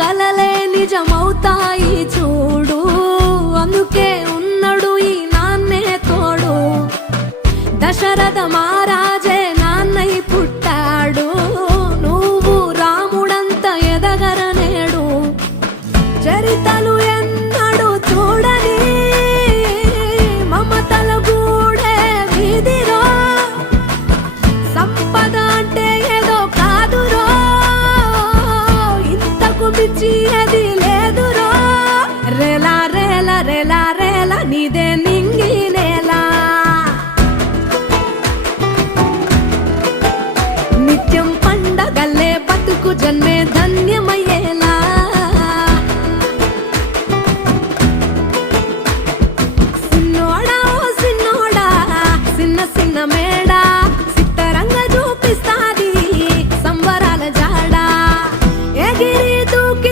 కలలే నిజమవుతాయి చూడు, అందుకే ఉన్నాడు ఈ నాన్నే తోడు. దశరథ మహారాజే నాన్నై పుట్టాడు, నువ్వు రాముడంత ఎదగరనేడు. చరితలు ఎన్నడు చూడని మమతల గూడే వీధిరో, సంపద అంటే ఏదో కాదురో, ఇంతకు మించి అది